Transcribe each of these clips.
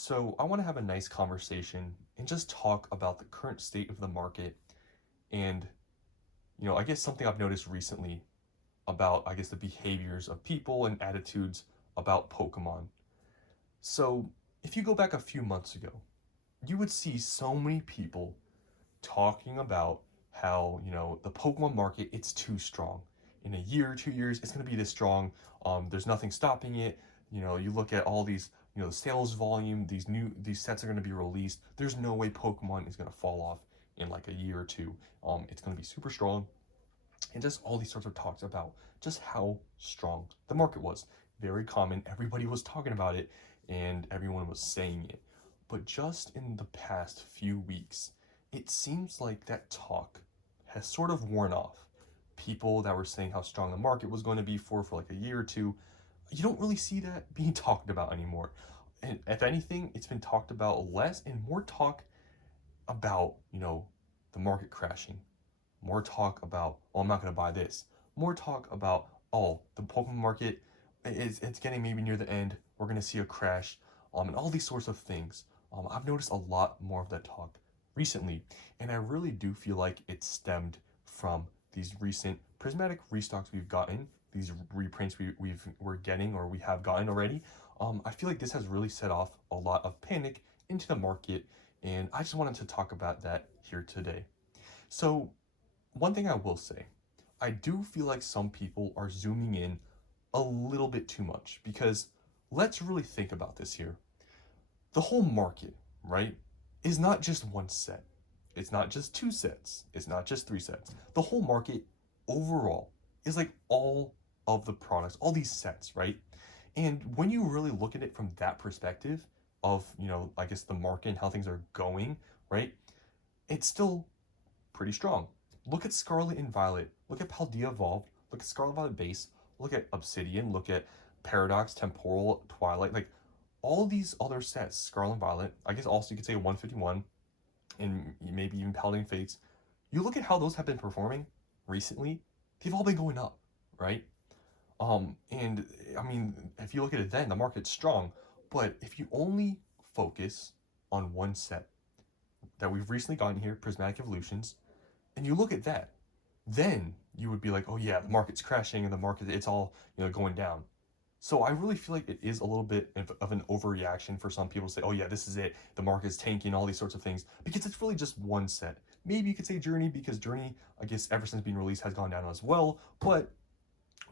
So I want to have a nice conversation and just talk about the current state of the market and, I guess something I've noticed recently about, the behaviors of people and attitudes about Pokemon. So if you go back a few months ago, you would see so many people talking about how, the Pokemon market, it's too strong. In a year, 2 years, it's going to be this strong. There's nothing stopping it. You look at all these, the sales volume, these sets are going to be released. There's no way Pokemon is going to fall off in like a year or two. It's going to be super strong. And just all these sorts of talks about just how strong the market was. Very common. Everybody was talking about it and everyone was saying it. But just in the past few weeks, it seems like that talk has sort of worn off. People that were saying how strong the market was going to be for like a year or two, you don't really see that being talked about anymore. And if anything, it's been talked about less and more talk about, the market crashing. More talk about, oh, I'm not going to buy this. More talk about, oh, the Pokemon market it's getting maybe near the end. We're going to see a crash, and all these sorts of things. I've noticed a lot more of that talk recently, and I really do feel like it stemmed from these recent prismatic restocks we've gotten, these reprints we're getting or we have gotten already. I feel like this has really set off a lot of panic into the market, and I just wanted to talk about that here today. So one thing I will say, I do feel like some people are zooming in a little bit too much because let's really think about this here. The whole market, right, is not just one set. It's not just two sets. It's not just three sets. The whole market overall is like all of the products, all these sets, right? And when you really look at it from that perspective of, the market and how things are going, right, it's still pretty strong. Look at Scarlet and Violet. Look at Paldea Evolved. Look at Scarlet Violet Base. Look at Obsidian. Look at Paradox, Temporal, Twilight. Like all these other sets, Scarlet and Violet. I guess also you could say 151 and maybe even Paladin Fates. You look at how those have been performing recently. They've all been going up, right? And I mean, if you look at it then, the market's strong. But if you only focus on one set that we've recently gotten here, Prismatic Evolutions, and you look at that, then you would be like, oh yeah, the market's crashing and the market, it's all, going down. So I really feel like it is a little bit of an overreaction for some people to say, oh yeah, this is it, the market's tanking, all these sorts of things, because it's really just one set. Maybe you could say Journey, because Journey, I guess ever since being released, has gone down as well, but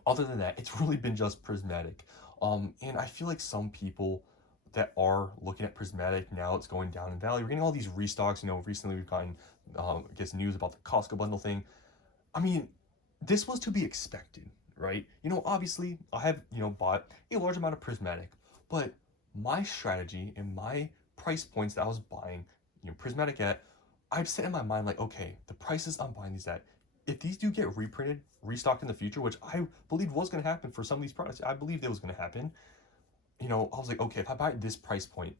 other than that, it's really been just Prismatic. And I feel like some people that are looking at Prismatic now, it's going down in value. We're getting all these restocks. Recently we've gotten, news about the Costco bundle thing. I mean, this was to be expected, right? Obviously, I have, bought a large amount of Prismatic, but my strategy and my price points that I was buying, Prismatic at, I've set in my mind like, okay, the prices I'm buying these at, if these do get reprinted, restocked in the future, which I believed was going to happen for some of these products, I believed it was going to happen. I was like, okay, if I buy at this price point,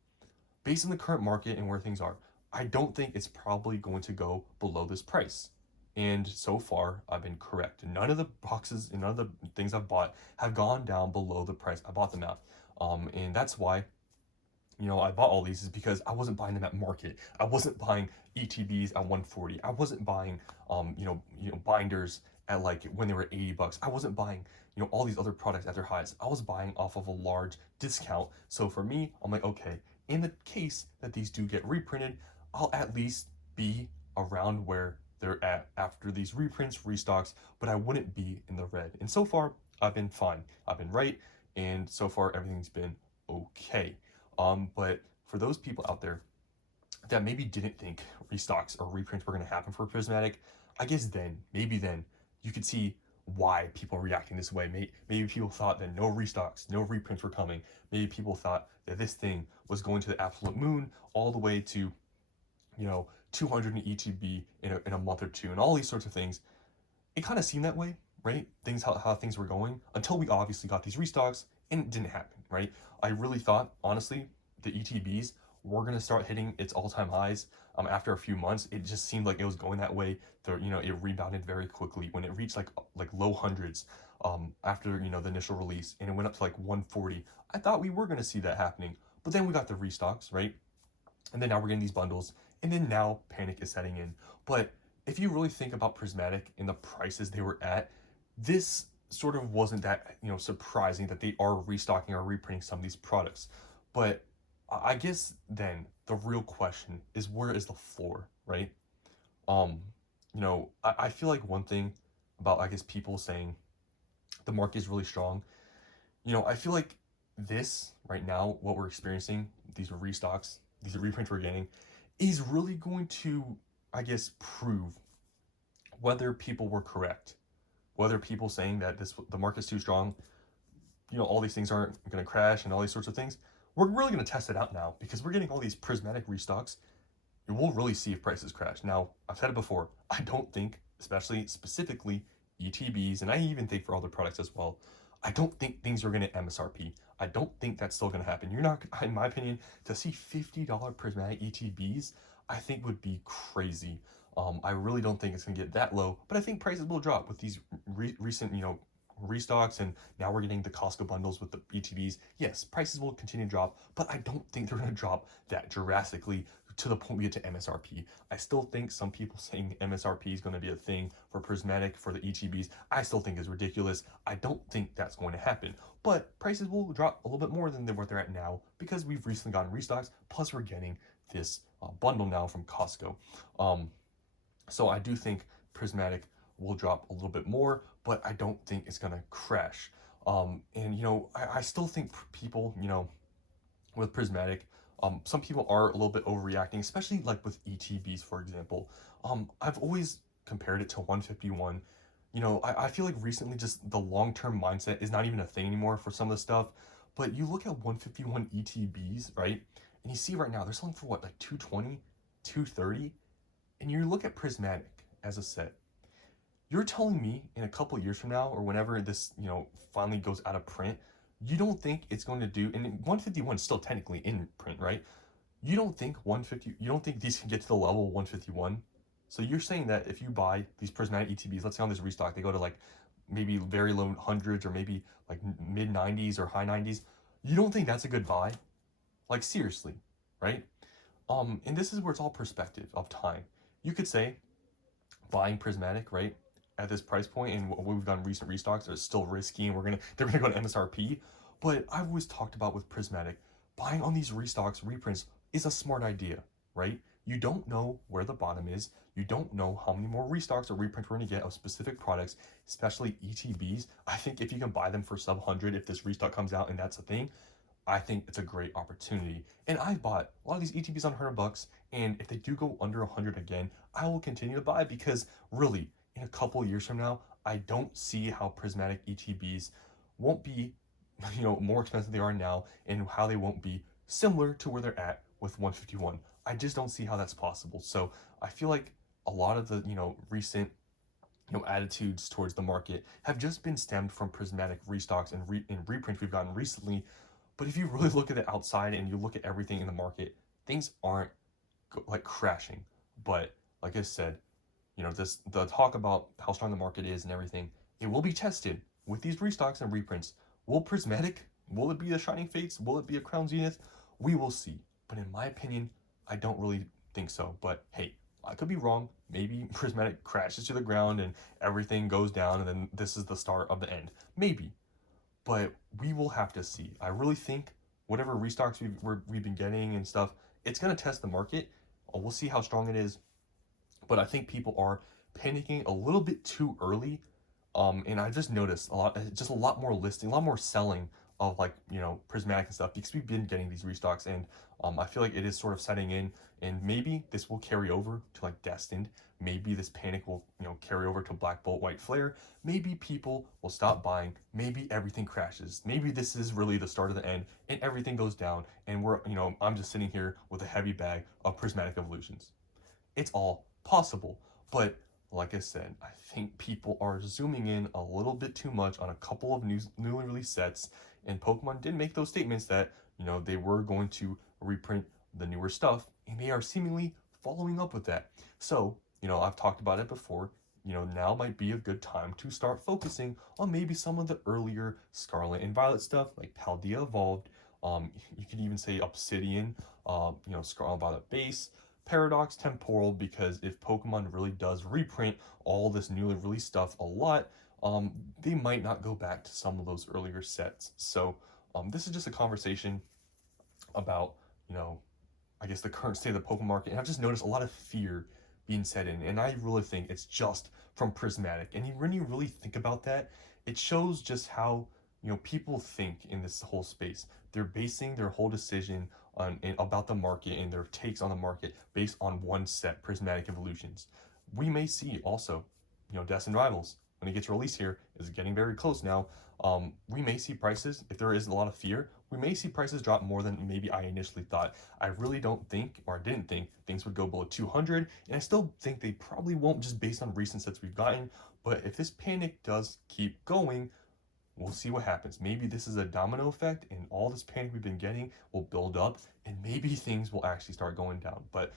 based on the current market and where things are, I don't think it's probably going to go below this price. And so far, I've been correct. None of the boxes and none of the things I've bought have gone down below the price I bought them at. And that's why, I bought all these is because I wasn't buying them at market. I wasn't buying ETBs at 140. I wasn't buying, binders at like when they were 80 bucks. I wasn't buying, all these other products at their highs. I was buying off of a large discount. So for me, I'm like, okay, in the case that these do get reprinted, I'll at least be around where they're at after these reprints, restocks, but I wouldn't be in the red. And so far, I've been fine. I've been right, and so far everything's been okay. But for those people out there that maybe didn't think restocks or reprints were going to happen for Prismatic, I guess maybe then, you could see why people are reacting this way. Maybe people thought that no restocks, no reprints were coming. Maybe people thought that this thing was going to the absolute moon all the way to, 200 in ETB in a month or two, and all these sorts of things. It kind of seemed that way, right? How things were going until we obviously got these restocks, and it didn't happen, right? I really thought, honestly, the ETBs were gonna start hitting its all-time highs after a few months. It just seemed like it was going that way. It rebounded very quickly when it reached like low hundreds after the initial release, and it went up to like 140. I thought we were gonna see that happening, But then we got the restocks, right? And then now we're getting these bundles, and then now panic is setting in. But if you really think about Prismatic and the prices they were at, this sort of wasn't that, surprising that they are restocking or reprinting some of these products. But I guess then the real question is, where is the floor, right? Um, I feel like one thing about, I guess, people saying the market is really strong, I feel like this right now, what we're experiencing, these restocks, these reprints we're getting, is really going to, I guess, prove whether people were correct, whether people saying that the market's too strong, all these things aren't going to crash and all these sorts of things. We're really going to test it out now because we're getting all these prismatic restocks, and we'll really see if prices crash. Now, I've said it before, I don't think, especially specifically ETBs, and I even think for other products as well, I don't think things are going to MSRP. I don't think that's still going to happen. You're not, in my opinion, to see $50 prismatic ETBs, I think would be crazy. I really don't think it's going to get that low, but I think prices will drop with these recent, restocks, and now we're getting the Costco bundles with the ETBs. Yes, prices will continue to drop, but I don't think they're going to drop that drastically to the point we get to MSRP. I still think some people saying MSRP is going to be a thing for Prismatic, for the ETBs, I still think is ridiculous. I don't think that's going to happen, but prices will drop a little bit more than what they're at now because we've recently gotten restocks, plus we're getting this bundle now from Costco. So I do think Prismatic will drop a little bit more, but I don't think it's going to crash. I still think people, with Prismatic, some people are a little bit overreacting, especially like with ETBs, for example. I've always compared it to 151. I feel like recently just the long-term mindset is not even a thing anymore for some of the stuff. But you look at 151 ETBs, right? And you see right now they're selling for what, like 220, 230? And you look at Prismatic as a set. You're telling me in a couple years from now, or whenever this, finally goes out of print, you don't think it's going to do, and 151 is still technically in print, right? You don't think these can get to the level of 151? So you're saying that if you buy these prismatic ETBs, let's say on this restock, they go to like maybe very low hundreds or maybe like mid 90s or high 90s. You don't think that's a good buy? Like seriously, right? And this is where it's all perspective of time. You could say buying prismatic, right, at this price point and what we've done recent restocks is still risky, and they're gonna go to MSRP. But I've always talked about with Prismatic, buying on these restocks, reprints is a smart idea, right? You don't know where the bottom is. You don't know how many more restocks or reprints we're gonna get of specific products, especially ETBs. I think if you can buy them for sub 100, if this restock comes out and that's a thing, I think it's a great opportunity. And I bought a lot of these ETBs on $100, and if they do go under 100 again, I will continue to buy because really, in a couple of years from now, I don't see how prismatic ETBs won't be, more expensive than they are now, and how they won't be similar to where they're at with 151. I just don't see how that's possible. So I feel like a lot of the, recent, attitudes towards the market have just been stemmed from prismatic restocks and reprints we've gotten recently. But if you really look at it outside and you look at everything in the market, things aren't like crashing. But like I said, the talk about how strong the market is and everything, it will be tested with these restocks and reprints. Will Prismatic, will it be a Shining Fates? Will it be a Crown Zenith? We will see. But in my opinion, I don't really think so. But hey, I could be wrong. Maybe Prismatic crashes to the ground and everything goes down, and then this is the start of the end. Maybe. But we will have to see. I really think whatever restocks we've been getting and stuff, it's going to test the market. We'll see how strong it is. But I think people are panicking a little bit too early. And I just noticed a lot more listing, a lot more selling of like, prismatic and stuff because we've been getting these restocks, and I feel like it is sort of setting in, and maybe this will carry over to like Destined. Maybe this panic will, carry over to Black Bolt, White Flare. Maybe people will stop buying. Maybe everything crashes. Maybe this is really the start of the end and everything goes down, and I'm just sitting here with a heavy bag of prismatic evolutions. It's all possible, but like I said, I think people are zooming in a little bit too much on a couple of newly released sets, and Pokemon did make those statements that, they were going to reprint the newer stuff, and they are seemingly following up with that. So, I've talked about it before, now might be a good time to start focusing on maybe some of the earlier Scarlet and Violet stuff, like Paldea Evolved, You could even say Obsidian, Scarlet Violet base, Paradox, Temporal, because if Pokemon really does reprint all this newly released stuff a lot, they might not go back to some of those earlier sets. So this is just a conversation about, I guess the current state of the Pokemon market, and I've just noticed a lot of fear being set in, and I really think it's just from Prismatic. And when you really think about that, it shows just how people think in this whole space. They're basing their whole decision on about the market and their takes on the market based on one set, Prismatic Evolutions. We may see also, Destined Rivals when it gets released here is getting very close now. We may see prices, if there is a lot of fear, we may see prices drop more than maybe I initially thought. I really don't think, or I didn't think, things would go below 200, and I still think they probably won't just based on recent sets we've gotten. But if this panic does keep going, we'll see what happens. Maybe this is a domino effect, and all this panic we've been getting will build up, and maybe things will actually start going down. But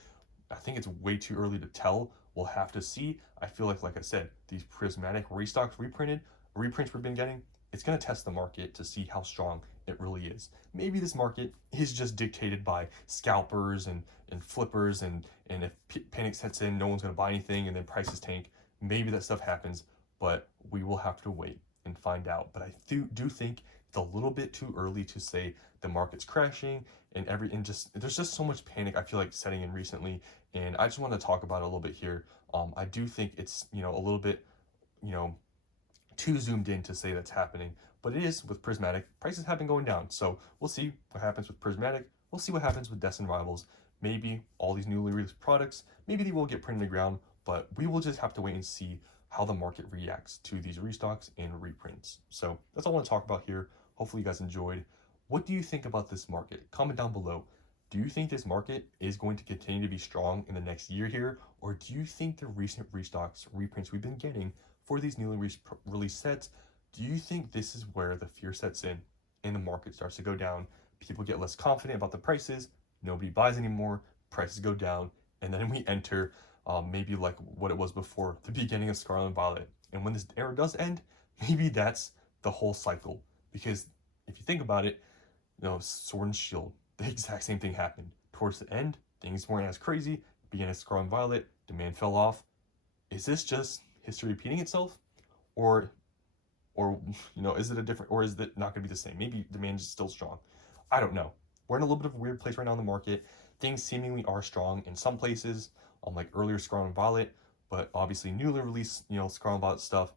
I think it's way too early to tell. We'll have to see. I feel like I said, these Prismatic restocks reprints we've been getting, it's going to test the market to see how strong it really is. Maybe this market is just dictated by scalpers and flippers, and if panic sets in, no one's going to buy anything, and then prices tank. Maybe that stuff happens, but we will have to wait and find out. But I do think it's a little bit too early to say the market's crashing and there's just so much panic I feel like setting in recently, and I just want to talk about it a little bit here. I do think it's a little bit too zoomed in to say that's happening, but it is with Prismatic. Prices have been going down, so we'll see what happens with Prismatic. We'll see what happens with Destined Rivals. Maybe all these newly released products, maybe they will get printed in the ground, but we will just have to wait and see how the market reacts to these restocks and reprints. So that's all I want to talk about here. Hopefully you guys enjoyed. What do you think about this market? Comment down below. Do you think this market is going to continue to be strong in the next year here? Or do you think the recent restocks, reprints we've been getting for these newly released sets, do you think this is where the fear sets in and the market starts to go down? People get less confident about the prices, nobody buys anymore, prices go down, and then we enter maybe like what it was before the beginning of Scarlet and Violet. And when this era does end, maybe that's the whole cycle. Because if you think about it, Sword and Shield, the exact same thing happened. Towards the end, things weren't as crazy. Beginning of Scarlet and Violet, demand fell off. Is this just history repeating itself? Or is it a different, or is it not going to be the same? Maybe demand is still strong. I don't know. We're in a little bit of a weird place right now in the market. Things seemingly are strong in some places, like earlier Scarlet and Violet, but obviously newly released, Scarlet and Violet stuff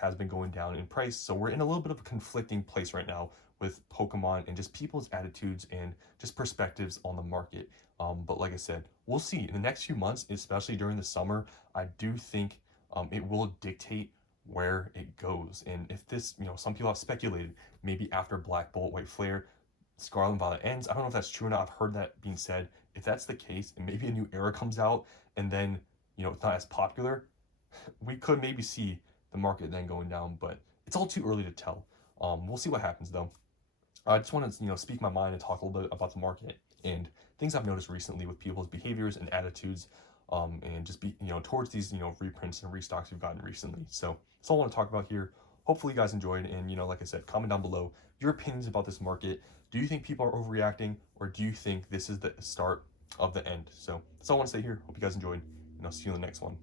has been going down in price. So we're in a little bit of a conflicting place right now with Pokemon and just people's attitudes and just perspectives on the market. But like I said, we'll see in the next few months, especially during the summer. I do think it will dictate where it goes. And if this, some people have speculated maybe after Black Bolt, White Flare, Scarlet and Violet ends. I don't know if that's true or not. I've heard that being said. If that's the case, and maybe a new era comes out, and then it's not as popular, we could maybe see the market then going down. But it's all too early to tell. We'll see what happens though. I just want to speak my mind and talk a little bit about the market and things I've noticed recently with people's behaviors and attitudes, and just towards these reprints and restocks we've gotten recently. So that's all I want to talk about here. Hopefully you guys enjoyed, and like I said, comment down below your opinions about this market. Do you think people are overreacting, or do you think this is the start of the end? So that's all I want to say here. Hope you guys enjoyed, and I'll see you in the next one.